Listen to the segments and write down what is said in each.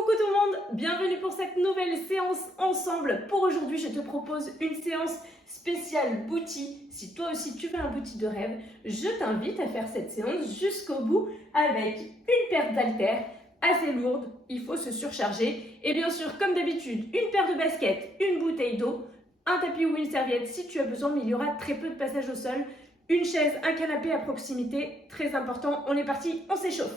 Coucou tout le monde, bienvenue pour cette nouvelle séance ensemble. Pour aujourd'hui, je te propose une séance spéciale booty. Si toi aussi tu veux un booty de rêve, je t'invite à faire cette séance jusqu'au bout avec une paire d'haltères assez lourde, il faut se surcharger. Et bien sûr, comme d'habitude, une paire de baskets, une bouteille d'eau, un tapis ou une serviette si tu as besoin, mais il y aura très peu de passage au sol. Une chaise, un canapé à proximité, très important. On est parti, on s'échauffe.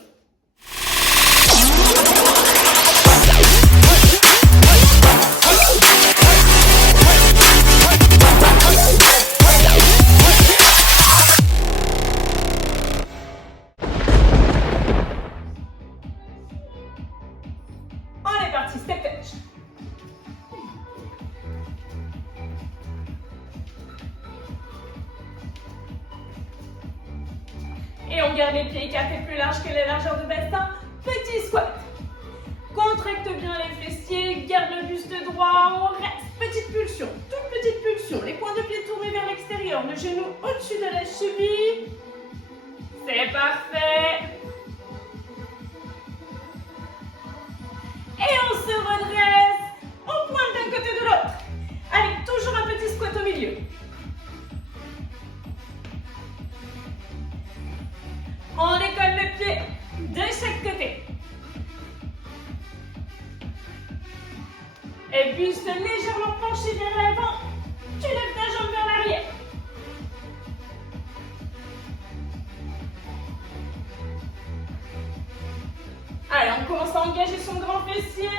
On est parti, step touch. Et on garde les pieds écartés plus larges que la largeur de bassin. Petit squat. Contracte bien les fessiers, garde le buste droit, on reste. Petite pulsion, toute petite pulsion. Les points de pied tournés vers l'extérieur, le genou au-dessus de la cheville. C'est parfait. Et on se redresse. On pointe d'un côté de l'autre. Allez, toujours un petit squat au milieu. On décolle le pied de chaque côté. Et buste légèrement penché vers l'avant. Tu lèves ta jambe vers l'arrière. Allez, on commence à engager son grand fessier.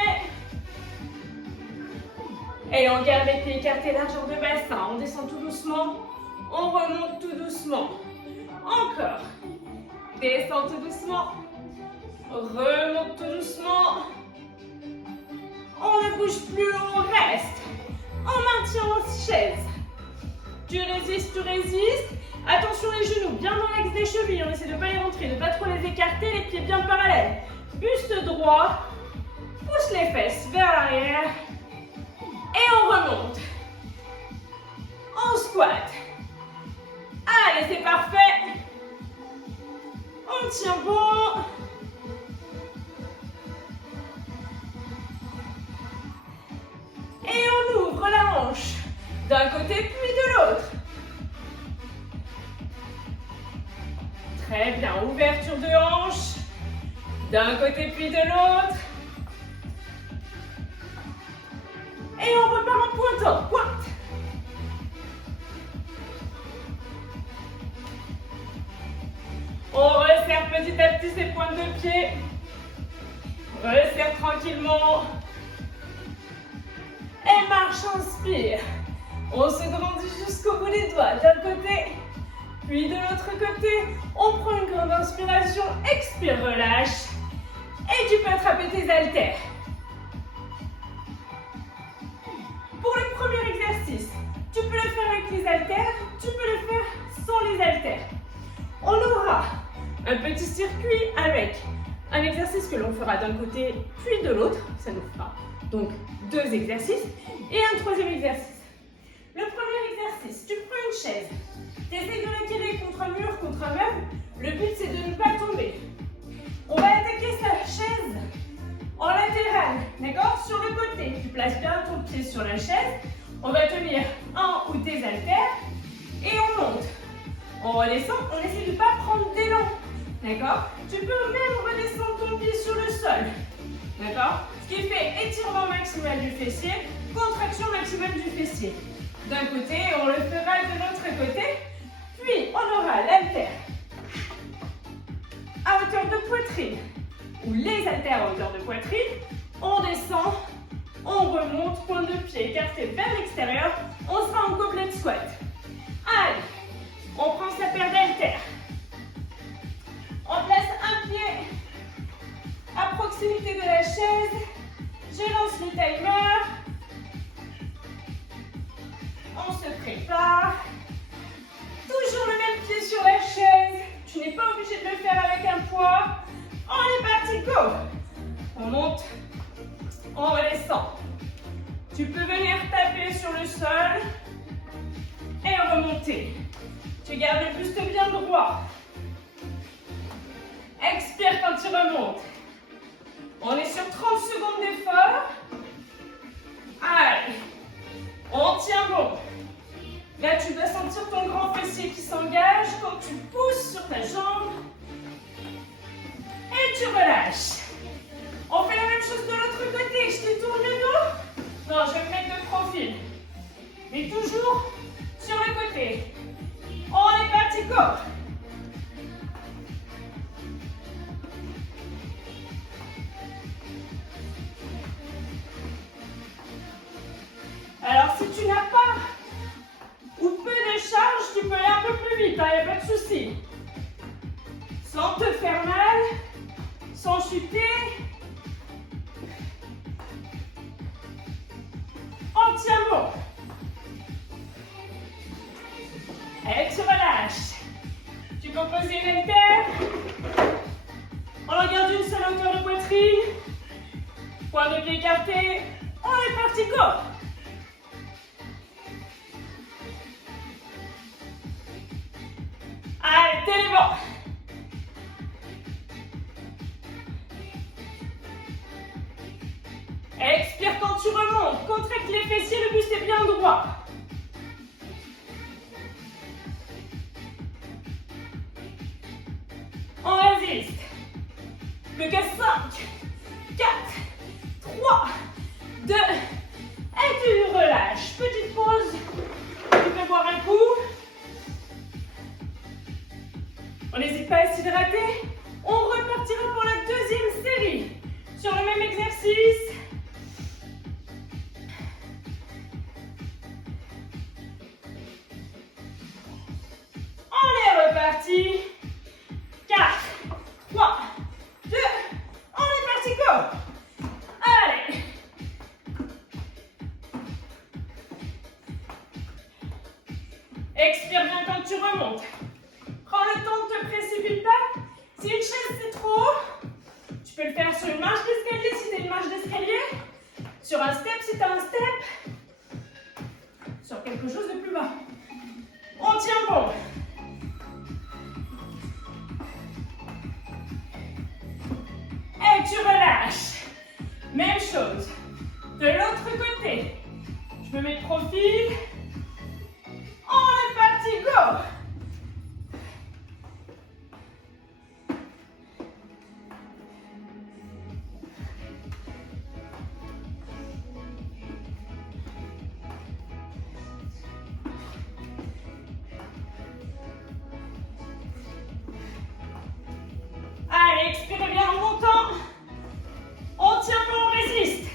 Et on garde les pieds écartés, largeur de bassin. On descend tout doucement. On remonte tout doucement. Encore. Descend tout doucement. Remonte tout doucement. On ne bouge plus, on reste. On maintient en chaise. Tu résistes, tu résistes. Attention les genoux bien dans l'axe des chevilles. On essaie de ne pas les rentrer, de ne pas trop les écarter. Les pieds bien parallèles. Buste droit. Pousse les fesses vers l'arrière. Et on remonte. On squatte. Allez, c'est parfait. On tient bon. Et on ouvre la hanche d'un côté puis de l'autre. Très bien, ouverture de hanche d'un côté puis de l'autre. Et on repart en pointant. Pointe. On resserre petit à petit ses pointes de pied. Resserre tranquillement. Et marche, inspire. On se grandit jusqu'au bout des doigts d'un côté, puis de l'autre côté. On prend une grande inspiration, expire, relâche. Et tu peux attraper tes haltères. Pour le premier exercice, tu peux le faire avec les haltères, tu peux le faire sans les haltères. On aura un petit circuit avec un exercice que l'on fera d'un côté puis de l'autre. Ça nous fera donc 2 exercices et un 3e exercice. Le premier exercice, tu prends une chaise, tu essaies de la tirer contre un mur, contre un meuble. Le but c'est de ne pas tomber. On va attaquer sa chaise en latéral, d'accord? Sur le côté, tu places bien ton pied sur la chaise. On va tenir un ou des haltères et on monte. On redescend, on essaie de ne pas prendre d'élan, d'accord? Tu peux même redescendre ton pied sur le sol, d'accord? Ce qui fait étirement maximal du fessier, contraction maximale du fessier. D'un côté, on le fera de l'autre côté, puis on aura l'haltère à hauteur de poitrine, ou les haltères à hauteur de poitrine. On descend, on remonte, point de pied écarté vers l'extérieur, on sera en goblet squat. Allez, on prend sa paire d'haltères. On place un pied à proximité de la chaise. Je lance le timer. On se prépare. Toujours le même pied sur la chaise. Tu n'es pas obligé de le faire avec un poids. On est parti, go! On monte, on redescend. Tu peux venir taper sur le sol et remonter. Tu gardes le buste bien droit. Expire quand tu remontes. On est sur 30 secondes Non, je vais me mettre de profil. Mais toujours sur le côté. On est parti, go! Alors, si tu n'as pas ou peu de charge, tu peux aller un peu plus vite, il n'y a pas de souci. Sans te faire mal, sans chuter. On tient bon. Et tu relâches. Tu peux poser une haltère. On regarde une seule hauteur de poitrine. Poing de pied écarté. On est parti, go! Allez, tenez bon. Expire quand tu remontes. Contracte les fessiers, le buste est bien droit. On résiste. Plus que 5, 4, 3, 2, et tu relâches. Petite pause. Tu peux boire un coup. On n'hésite pas à s'hydrater. On repartira pour la deuxième série. Sur le même exercice. On est reparti. 4, 3, 2, on est parti, go! Allez! Expire bien quand tu remontes. Prends le temps, ne te précipite pas. Si une chaise c'est trop haut, tu peux le faire sur une marche d'escalier si tu as une marche d'escalier. Sur un step si tu as un step. Sur quelque chose de plus bas. On tient bon. Et tu relâches. Même chose. De l'autre côté. Je me mets de profil. On est parti, go! Allez, expirez bien en montant. On tient bon, on résiste.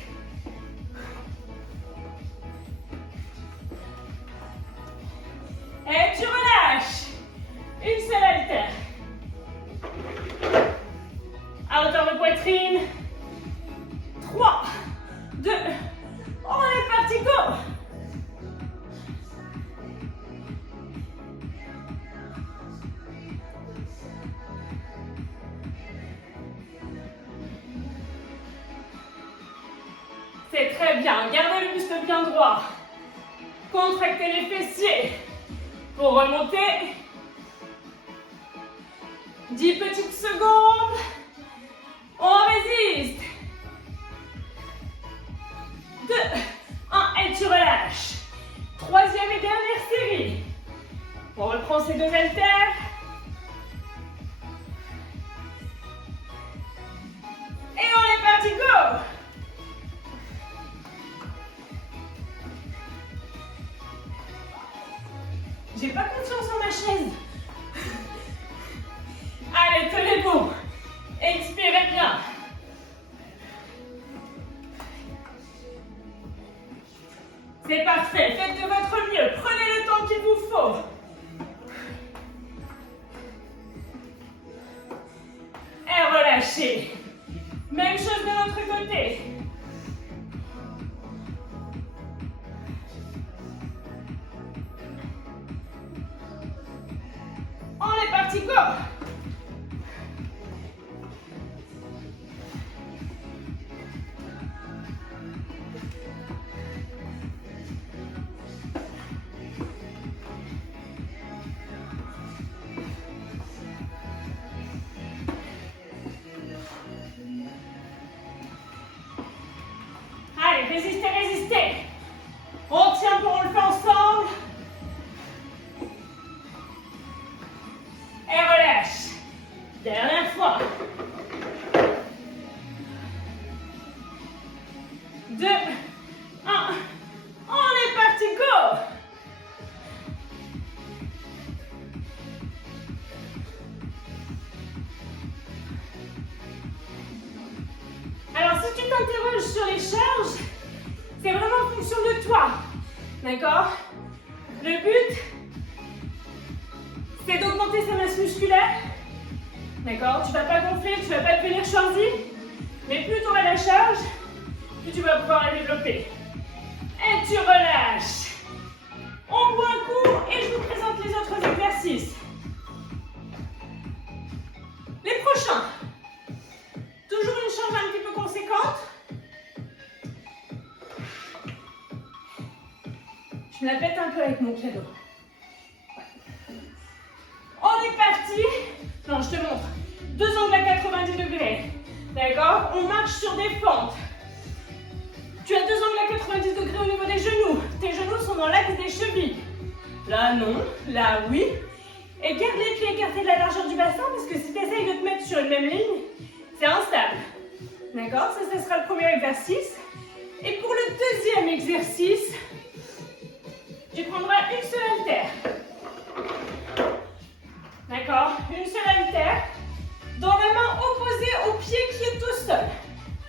Et tu relâches. Une seule haltère. À hauteur de poitrine. 3, 2, on est parti, go! C'est très bien. Gardez le buste bien droit. Contractez les fessiers. Pour remonter. 10 petites secondes. On résiste. 2, 1 et tu relâches. Troisième et dernière série. On reprend ces deux haltères. Et on est parti, go! J'ai pas confiance en ma chaise. Allez, tenez-vous. Expirez bien. C'est parfait. Faites de votre mieux. Prenez le temps qu'il vous faut. Et relâchez. Même chose de l'autre côté. On est parti, go! Allez, résistez, résistez. On tient bon, on le fait ensemble. Et relâche. Dernière fois. 2, 1. sur les charges, c'est vraiment en fonction de toi. D'accord? Le but, c'est d'augmenter sa masse musculaire. D'accord? Tu ne vas pas gonfler, tu ne vas pas devenir choisi. Mais plus tu auras la charge, plus tu vas pouvoir la développer. Et tu relâches. On boit un coup et je vous présente les autres exercices. Les prochains. Toujours une charge un petit peu conséquente. Je me la pète un peu avec mon cadeau. On est parti. Non, je te montre. 2 angles à 90 degrés. D'accord? On marche sur des pentes. Tu as 2 angles à 90 degrés au niveau des genoux. Tes genoux sont dans l'axe des chevilles. Là, non. Là, oui. Et garde les pieds écartés de la largeur du bassin parce que si tu essayes de te mettre sur une même ligne, c'est instable. D'accord? Ça, ce sera le premier exercice. Et pour le deuxième exercice, tu prendras une seule haltère. D'accord? Une seule haltère dans la main opposée au pied qui est au sol.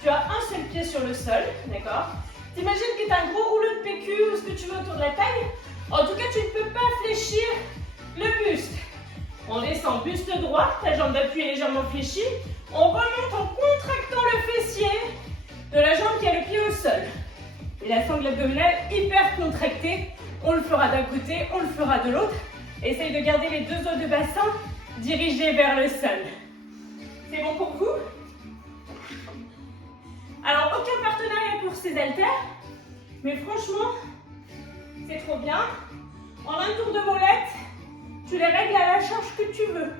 Tu as un seul pied sur le sol, d'accord? T'imagines que tu as un gros rouleau de PQ ou ce que tu veux autour de la taille. En tout cas, tu ne peux pas fléchir le buste. On descend buste droit, ta jambe d'appui est légèrement fléchie. On remonte en contractant le fessier de la jambe qui a le pied au sol. Et la sangle abdominale hyper contractée. On le fera d'un côté, on le fera de l'autre. Essaye de garder les 2 os de bassin dirigés vers le sol. C'est bon pour vous? Alors, aucun partenariat pour ces haltères, mais franchement, c'est trop bien. En un tour de molette, tu les règles à la charge que tu veux.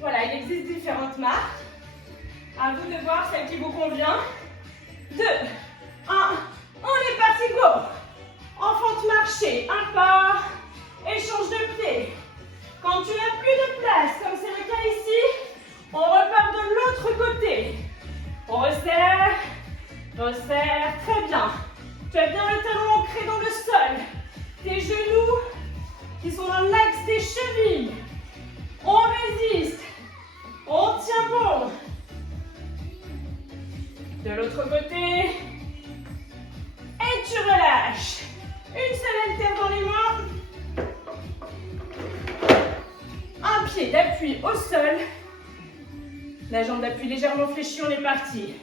Voilà, il existe différentes marques. À vous de voir celle qui vous convient. 2, 1, on est parti, go! Enfant marcher, un pas, échange de pied. Quand tu n'as plus de place, comme c'est le cas ici, on repart de l'autre côté. On resserre, resserre, très bien. Tu as bien le talon ancré dans le sol. Tes genoux qui sont dans l'axe des chevilles. On résiste. On tient bon. De l'autre côté. Et tu relâches. Une seule haltère dans les mains. Un pied d'appui au sol. La jambe d'appui légèrement fléchie, on est parti.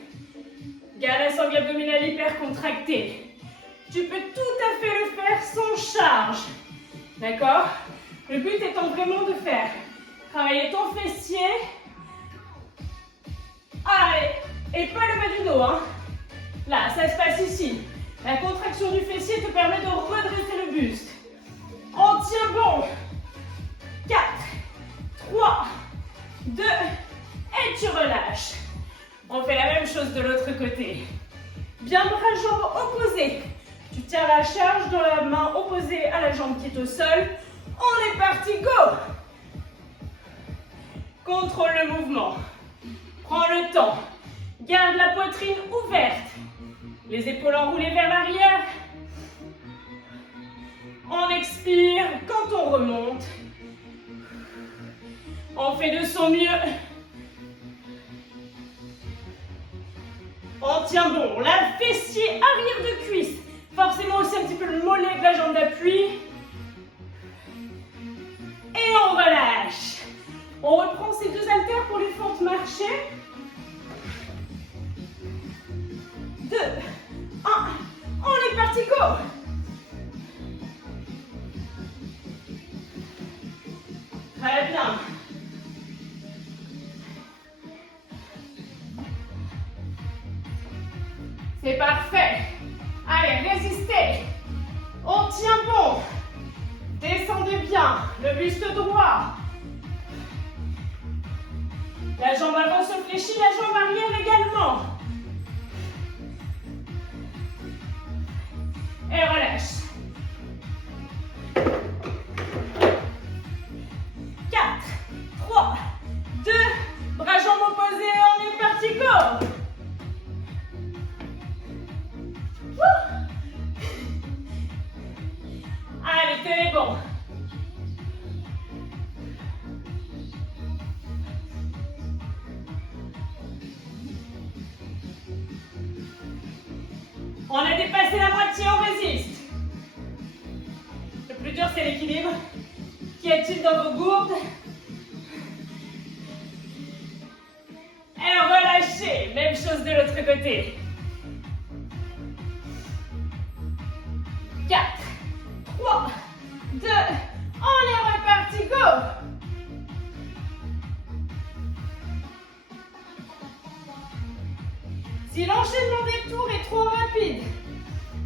Garde la sangle abdominale hyper contractée. Tu peux tout à fait le faire sans charge. D'accord? Le but étant vraiment de faire travailler ton fessier. Allez, et pas le bas du dos, hein. Là, ça se passe ici. La contraction du fessier te permet de redresser le buste. On tient bon. 4, 3, 2, et tu relâches. On fait la même chose de l'autre côté. Bien bras, jambes opposées. Tu tiens la charge dans la main opposée à la jambe qui est au sol. On est parti, go! Contrôle le mouvement. Prends le temps. Garde la poitrine ouverte. Les épaules enroulées vers l'arrière. On expire quand on remonte. On fait de son mieux. On tient bon. La fessier arrière de cuisse. Forcément aussi un petit peu le mollet de la jambe d'appui. Et on relâche. On reprend ces 2 haltères pour les fentes marchées. 2, 1, on est parti, go! Très bien. C'est parfait. Allez, résistez. On tient bon. Descendez bien. Le buste droit. La jambe avant se fléchit, la jambe arrière également. Et relâche. 4, 3, 2, bras jambes opposés, on est parti, go! Allez, tenez bon. On a dépassé la moitié, on résiste. Le plus dur, c'est l'équilibre. Qu'y a-t-il dans vos gourdes? Et relâchez. Même chose de l'autre côté. 4, 3, 2, on est reparti, go! Si l'enchaînement des tours est trop rapide,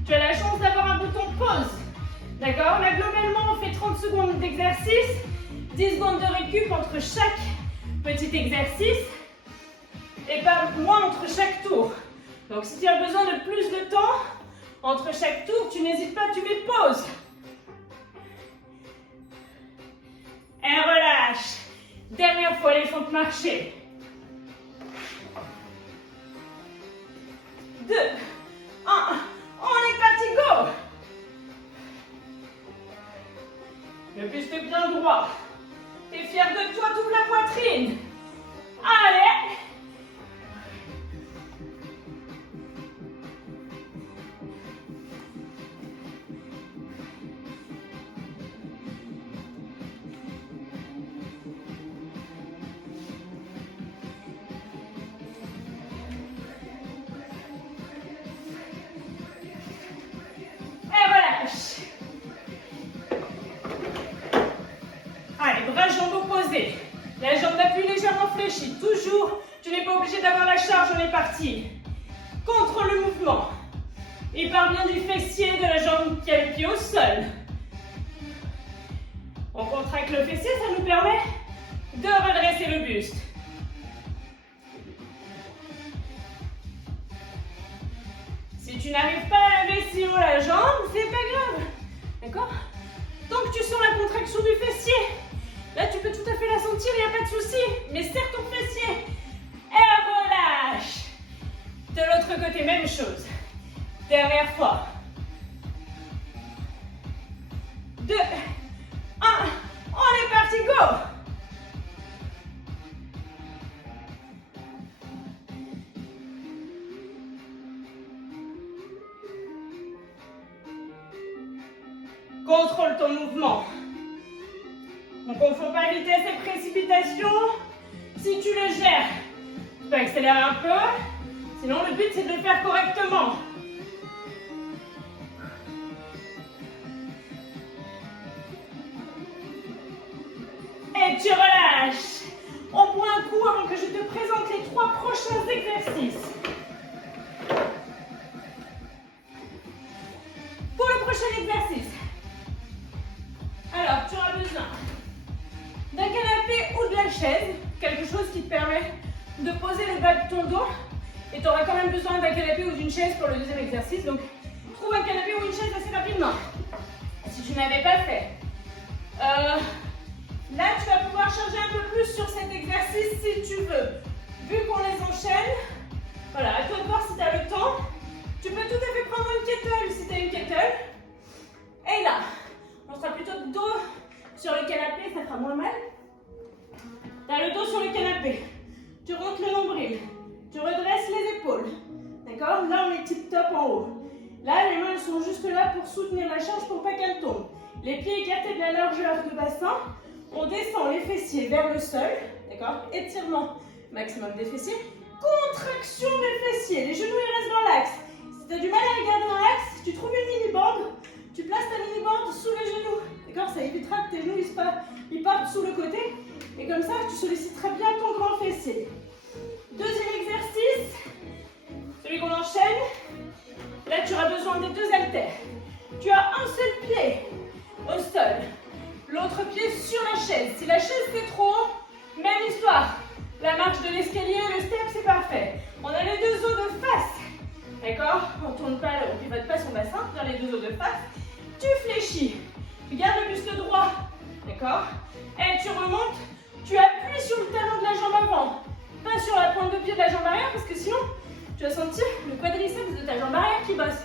tu as la chance d'avoir un bouton pause. D'accord? Là, globalement, on fait 30 secondes d'exercice, 10 secondes de récup entre chaque petit exercice et pas moins entre chaque tour. Donc, si tu as besoin de plus de temps entre chaque tour, tu n'hésites pas, tu mets pause. Et relâche. Dernière fois, les fentes marcher. 2, 1, on est parti, go! Le buste bien droit. T'es fier de toi, toute la poitrine. Allez! Et relâche. Allez, bras jambes opposés. La jambe d'appui légèrement fléchie. Toujours, tu n'es pas obligé d'avoir la charge, on est parti. Contrôle le mouvement. Il part bien du fessier de la jambe qui a le pied au sol. On contracte le fessier, ça nous permet de redresser le buste. Si tu n'arrives pas à lever si haut la jambe, c'est pas grave. D'accord? Tant que tu sens la contraction du fessier, là tu peux tout à fait la sentir, il n'y a pas de souci. Mais serre ton fessier et relâche. De l'autre côté, même chose. Dernière fois. 2, 1, on est parti, go! Contrôle ton mouvement. On ne confond pas vitesse et précipitation. Si tu le gères, tu peux accélérer un peu. Sinon, le but, c'est de le faire correctement. Et tu relâches. On prend un coup avant que je te présente les 3 prochains exercices. Pour le prochain exercice, alors tu auras besoin d'un canapé ou de la chaise, quelque chose qui te permet de poser le bas de ton dos. Et tu auras quand même besoin d'un canapé ou d'une chaise pour le deuxième exercice. Donc, trouve un canapé ou une chaise assez rapidement. Si tu n'avais pas fait. Là, tu vas pouvoir changer un peu plus sur cet exercice si tu veux. Vu qu'on les enchaîne, voilà, à toi de voir si tu as le temps. Tu peux tout à fait prendre une kettle si tu as une kettle. Et là, on sera plutôt de dos sur le canapé, ça fera moins mal. Tu as le dos sur le canapé. Tu rentres le nombril. Tu redresses les épaules. D'accord? Là, on est tip-top en haut. Là, les mains elles sont juste là pour soutenir la charge pour pas qu'elle tombe. Les pieds écartés de la largeur du bassin. On descend les fessiers vers le sol. D'accord? Étirement maximum des fessiers. Contraction des fessiers. Les genoux, ils restent dans l'axe. Si tu as du mal à les garder dans l'axe, tu trouves une mini-bande. Tu places ta mini-bande sous les genoux. D'accord? Ça évitera que tes genoux ils partent sous le côté. Et comme ça, tu solliciteras bien ton grand fessier. Deuxième exercice, celui qu'on enchaîne. Là, tu auras besoin des 2 haltères. Tu as un seul pied au sol, l'autre pied sur la chaise. Si la chaise c'est trop haut, même histoire. La marche de l'escalier, le step, c'est parfait. On a les 2 os de face. D'accord? On ne tourne pas, on ne pivote pas son bassin, vers les 2 os de face. Tu fléchis. Tu gardes le buste droit. D'accord? Et tu remontes. Tu appuies sur le talon de la jambe avant. Pas sur la pointe de pied de la jambe arrière parce que sinon tu vas sentir le quadriceps de ta jambe arrière qui bosse.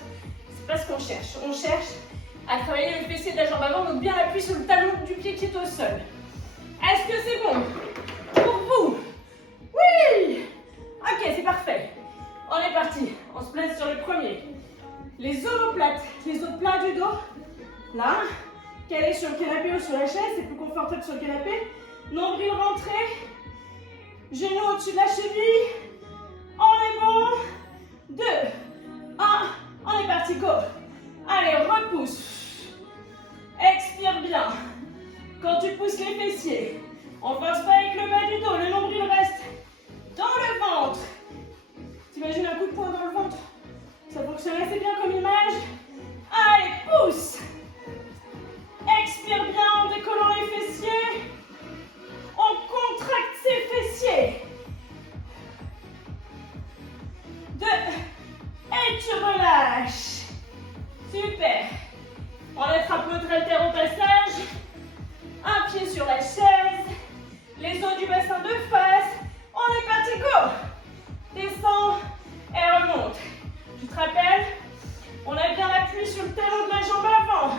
C'est pas ce qu'on cherche. On cherche à travailler le fessier de la jambe avant, donc bien appui sur le talon du pied qui est au sol. Est-ce que c'est bon pour vous? Oui. Ok, c'est parfait. On est parti. On se place sur le premier. Les omoplates, les os plats du dos. Là, calé sur le canapé ou sur la chaise, c'est plus confortable sur le canapé. Nombril rentré. Genoux au-dessus de la cheville. On est bon. 2, 1, on est parti, go. Allez, repousse. Expire bien. Quand tu pousses les fessiers, on ne force pas avec le bas du dos, le nombril reste dans le ventre. T'imagines un coup de poing dans le ventre? Ça fonctionne assez bien comme image. Allez, pousse. Expire bien en décollant les fessiers. On contracte ses fessiers. 2, et tu relâches. Super. On attrape l'autre haltère au passage. Un pied sur la chaise. Les os du bassin de face. On est parti, go. Descends et remonte. Tu te rappelles? On a bien l'appui sur le talon de la jambe avant.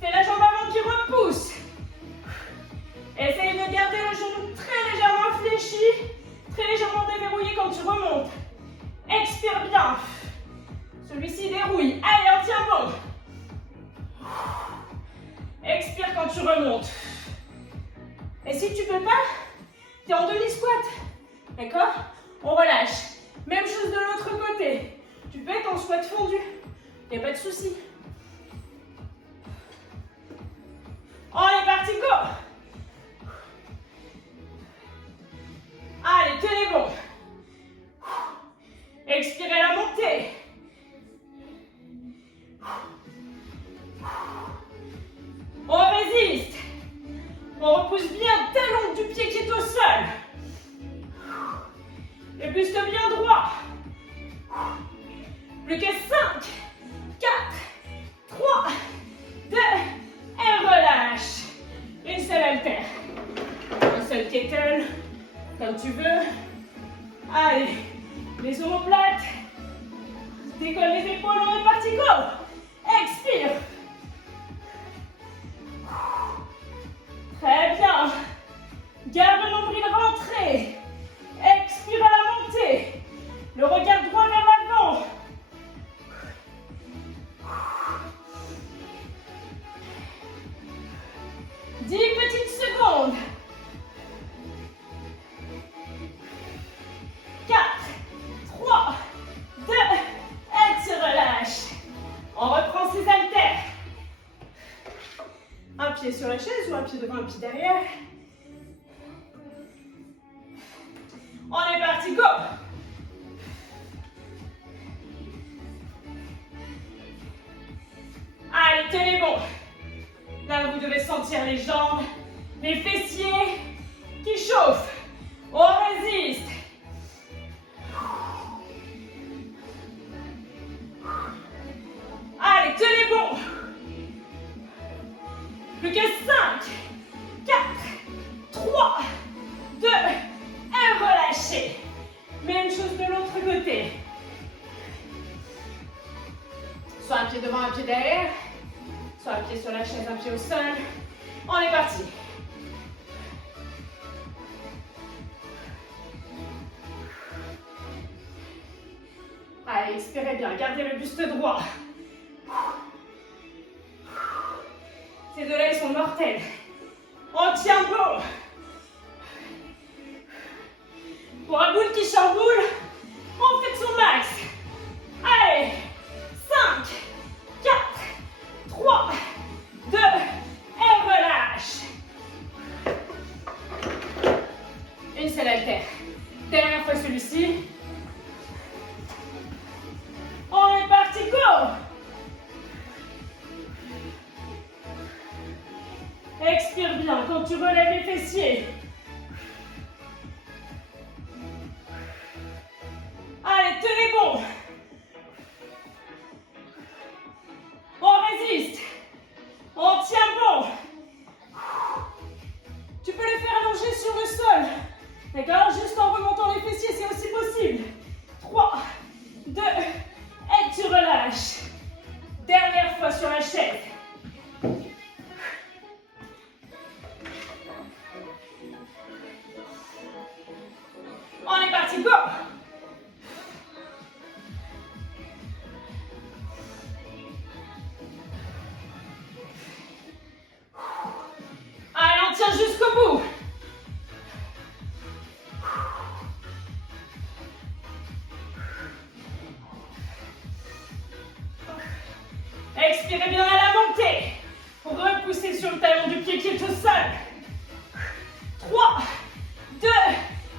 C'est la jambe avant qui repousse. Essaye de garder le genou très légèrement fléchi, très légèrement déverrouillé quand tu remontes. Expire bien. Celui-ci dérouille. Allez, on tient bon. Expire quand tu remontes. Et si tu peux pas, tu es en demi-squat. D'accord? On relâche. Même chose de l'autre côté. Tu peux être en squat fondu. Il n'y a pas de souci. On est parti, go. Allez, tenez bon. Expirez la montée. On résiste. On repousse bien le talon du pied qui est au sol. Le buste bien droit. Plus que 5, 4, 3, 2, et relâche. Une seule haltère. Un seul kettle, comme tu veux. Allez, les omoplates. Décolle les épaules, on est parti, go. Expire. Très bien. Garde le nombril rentré. Expire à la montée. Le regard droit vers l'avant. Dix petites secondes. 4, 3, 2, et tu relâches. On reprend ses haltères. Un pied sur la chaise ou un pied devant, un pied derrière. On est parti, go. Allez, tenez bon. Là, vous devez sentir les jambes, les fessiers qui chauffent. On résiste. Allez, tenez bon. Plus que 5, 4, 3, 2, et relâchez. Même chose de l'autre côté. Soit un pied devant, un pied derrière. Soit un pied sur la chaise, un pied au sol. On est parti. Allez, expirez bien. Gardez le buste droit. Ces deux-là, ils sont mortels. On tient bon. Pour un boule qui chamboule, on fait de son max. Allez, 5, 4, 3, 2, et relâche. Une seule haltère. Dernière fois celui-ci. On est parti, go. Expire bien quand tu relèves les fessiers. Allez, tenez bon. On résiste. On tient bon. Tu peux les faire allonger sur le sol. D'accord? Juste en remontant les fessiers, c'est aussi possible. 3, 2, et tu relâches. Dernière fois sur la chaise. On est parti, go. Expirez bien à la montée. Repoussez sur le talon du pied qui est au sol. 3, 2, et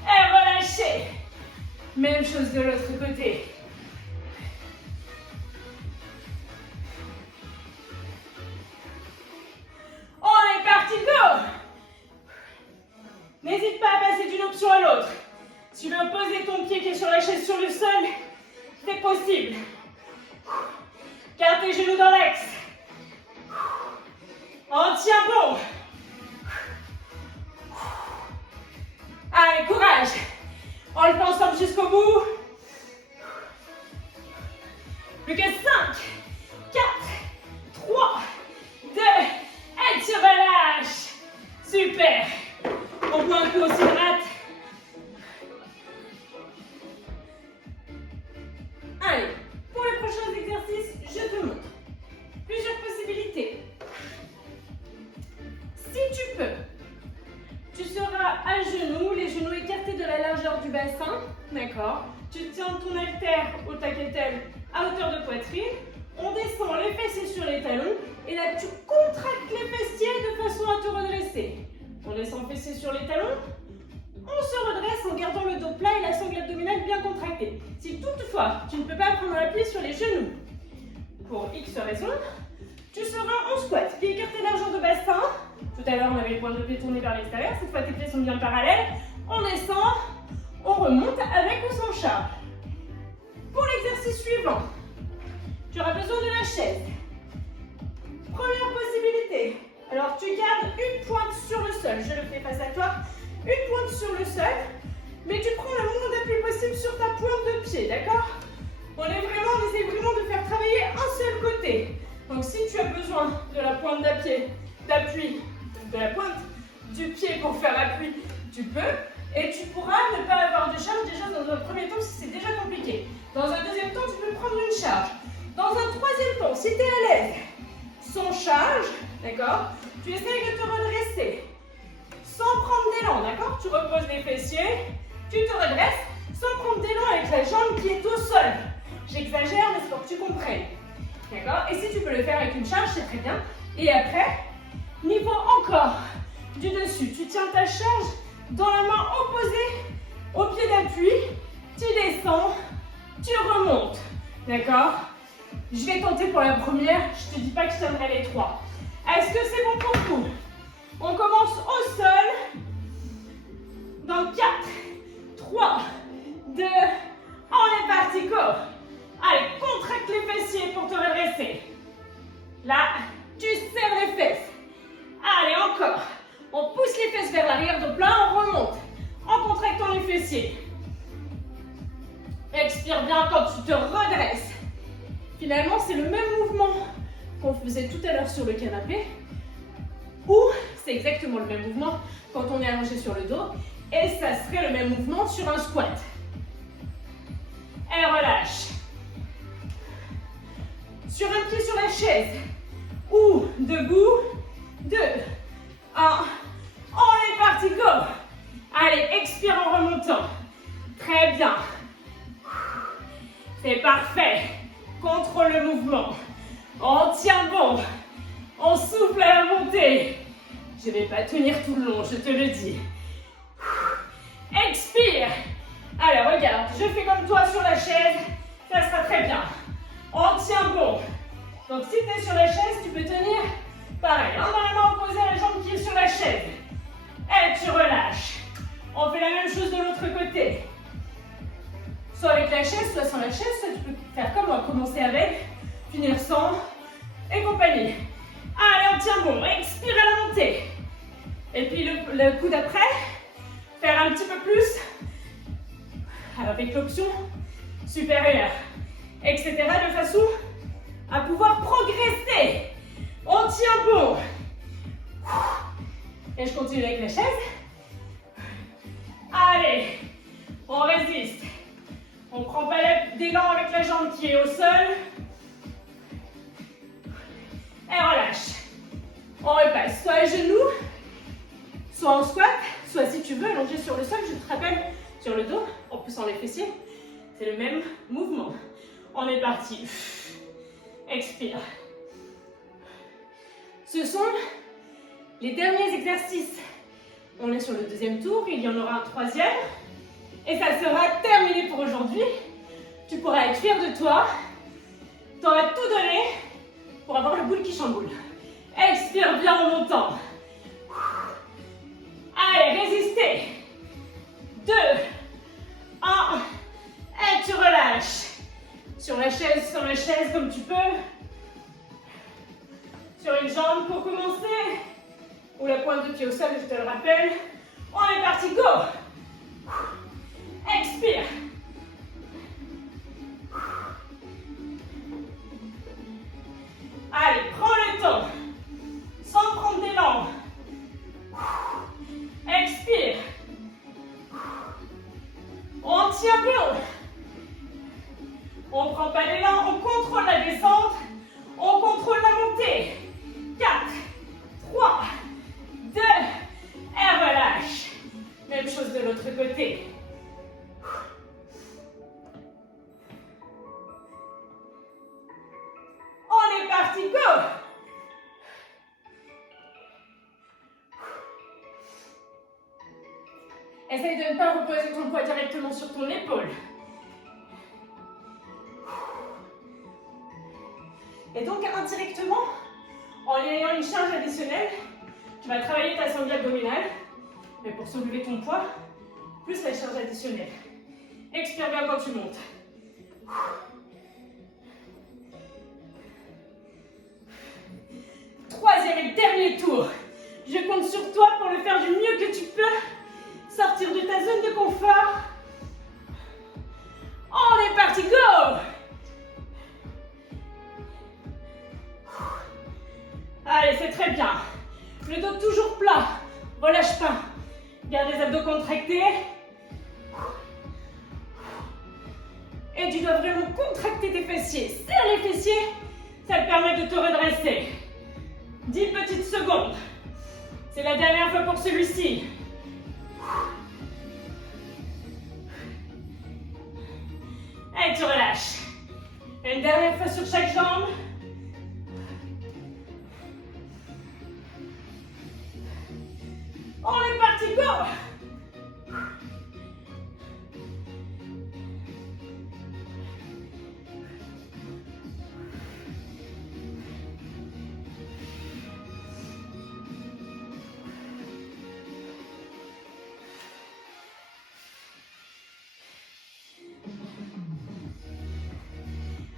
relâchez. Même chose de l'autre côté. On est parti, go! N'hésite pas à passer d'une option à l'autre. Si tu veux poser ton pied qui est sur la chaise sur le sol, c'est possible. Garde tes genoux dans l'axe. On tient bon. Allez, courage. On le fait ensemble jusqu'au bout. Plus que 5, 4, 3, 2, et tu relâches. Super. On boit un coup, on s'hydrate. Allez, pour les prochains exercices, je te montre plusieurs possibilités. Si tu peux, tu seras à genoux, les genoux écartés de la largeur du bassin, d'accord? Tu tiens ton haltère au taquetel à hauteur de poitrine, on descend les fessiers sur les talons et là tu contractes les fessiers de façon à te redresser. On descend fessiers sur les talons, on se redresse en gardant le dos plat et la sangle abdominale bien contractée. Si toutefois tu ne peux pas prendre appui sur les genoux, pour X raison, tu seras en squat, pieds écartés largeur de bassin. Tout à l'heure on avait les pointes de pied tournés vers l'extérieur, cette fois tes pieds sont bien parallèles. On descend, on remonte avec ou sans charge. Pour l'exercice suivant, tu auras besoin de la chaise. Première possibilité, alors tu gardes une pointe sur le sol, je le fais face à toi, une pointe sur le sol, mais tu prends le moins d'appui possible sur ta pointe de pied, d'accord? On essaie vraiment de faire travailler un seul côté. Donc si tu as besoin de la pointe d'appui, de la pointe du pied pour faire appui, tu peux. Et tu pourras ne pas avoir de charge déjà dans un premier temps si c'est déjà compliqué. Dans un deuxième temps, tu peux prendre une charge. Dans un troisième temps, si tu es à l'aise, sans charge, d'accord, tu essayes de te redresser. Sans prendre d'élan, d'accord? Tu reposes les fessiers, tu te redresses, sans prendre d'élan avec la jambe qui est au sol. J'exagère, mais c'est pour que tu comprennes. D'accord? Et si tu peux le faire avec une charge, c'est très bien. Et après, niveau encore du dessus, tu tiens ta charge dans la main opposée au pied d'appui, tu descends, tu remontes. D'accord? Je vais tenter pour la première, je ne te dis pas que je tiendrai les trois. Est-ce que c'est bon pour vous? On commence au sol. Dans 4, 3, 2, on est parti, go! Allez, contracte les fessiers pour te redresser. Là, tu serres les fesses. Allez, encore. On pousse les fesses vers l'arrière, dos plat, on remonte. En contractant les fessiers. Expire bien quand tu te redresses. Finalement, c'est le même mouvement qu'on faisait tout à l'heure sur le canapé. Ou c'est exactement le même mouvement quand on est allongé sur le dos. Et ça serait le même mouvement sur un squat. Et relâche. Sur un pied sur la chaise. Ou debout. 2, 1. On est parti, go. Allez, expire en remontant. Très bien. C'est parfait. Contrôle le mouvement. On tient bon. On souffle à la montée. Je ne vais pas tenir tout le long, je te le dis. Expire. Alors, regarde, je fais comme toi sur la chaise. Ça sera très bien. On tient bon. Donc, si tu es sur la chaise, tu peux tenir pareil. Dans la main opposée à la jambe qui est sur la chaise. Et tu relâches. On fait la même chose de l'autre côté. Soit avec la chaise, soit sans la chaise. Soit tu peux faire comme moi, commencer avec, finir sans et compagnie. Allez, on tient bon. Expire à la montée. Et puis le coup d'après, faire un petit peu plus avec l'option supérieure, etc. de façon à pouvoir progresser. On tient bon. Et je continue avec la chaise. Allez, on résiste. On ne prend pas d'élan avec la jambe qui est au sol. Et relâche. On repasse soit à genoux, soit en squat, soit si tu veux allonger sur le sol, je te rappelle, sur le dos, en poussant les fessiers. C'est le même mouvement. On est parti. Expire. Ce sont les derniers exercices. On est sur le deuxième tour, il y en aura un troisième. Et ça sera terminé pour aujourd'hui. Tu pourras être fier de toi. Tu auras tout donné pour avoir le boule qui chamboule. Expire bien en montant. Allez, résistez. 2, 1, et tu relâches. Sur la chaise comme tu peux. Sur une jambe pour commencer. Ou la pointe de pied au sol, je te le rappelle. On est parti, go. Expire. Allez, prends le temps. Sans prendre d'élan. Expire. On tient bien. On ne prend pas d'élan, on contrôle la descente. On contrôle la montée. 4, 3, 2, et relâche. Même chose de l'autre côté. On est parti, go! Essaye de ne pas reposer ton poids directement sur ton épaule. Et donc, indirectement, en ayant une charge additionnelle, tu vas travailler ta sangle abdominale, mais pour soulever ton poids, plus la charge additionnelle. Expire bien quand tu montes. Troisième et dernier tour. Je compte sur toi pour le faire du mieux que tu peux. Sortir de ta zone de confort. On est parti, go! Allez, c'est très bien. Le dos toujours plat. Relâche pas. Garde les abdos contractés. Et tu dois vraiment contracter tes fessiers. Serre les fessiers. Ça te permet de te redresser. 10 petites secondes. C'est la dernière fois pour celui-ci. Et tu relâches. Une dernière fois sur chaque jambe. On est parti, go!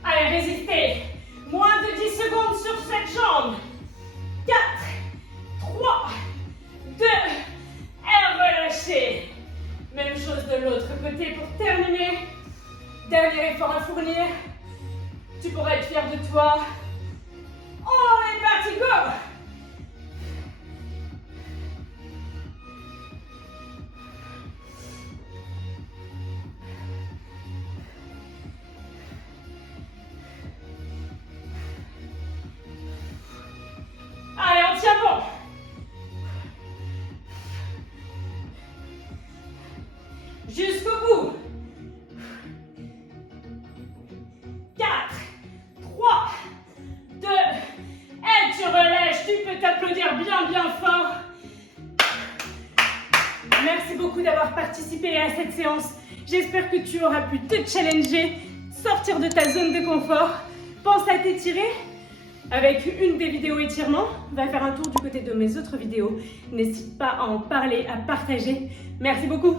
Allez, résistez. Moins de 10 secondes sur cette jambe. 4, 3, 2, et relâchez. Même chose de l'autre côté pour terminer. Dernier effort à fournir. Tu pourras être fier de toi. On est parti, go! Allez, on tient bon. Jusqu'au bout. 4, 3, 2, et tu relâches. Tu peux t'applaudir bien fort. Merci beaucoup d'avoir participé à cette séance. J'espère que tu auras pu te challenger, sortir de ta zone de confort. Pense à t'étirer avec une des vidéos étirements. Va faire un tour du côté de mes autres vidéos. N'hésite pas à en parler, à partager. Merci beaucoup.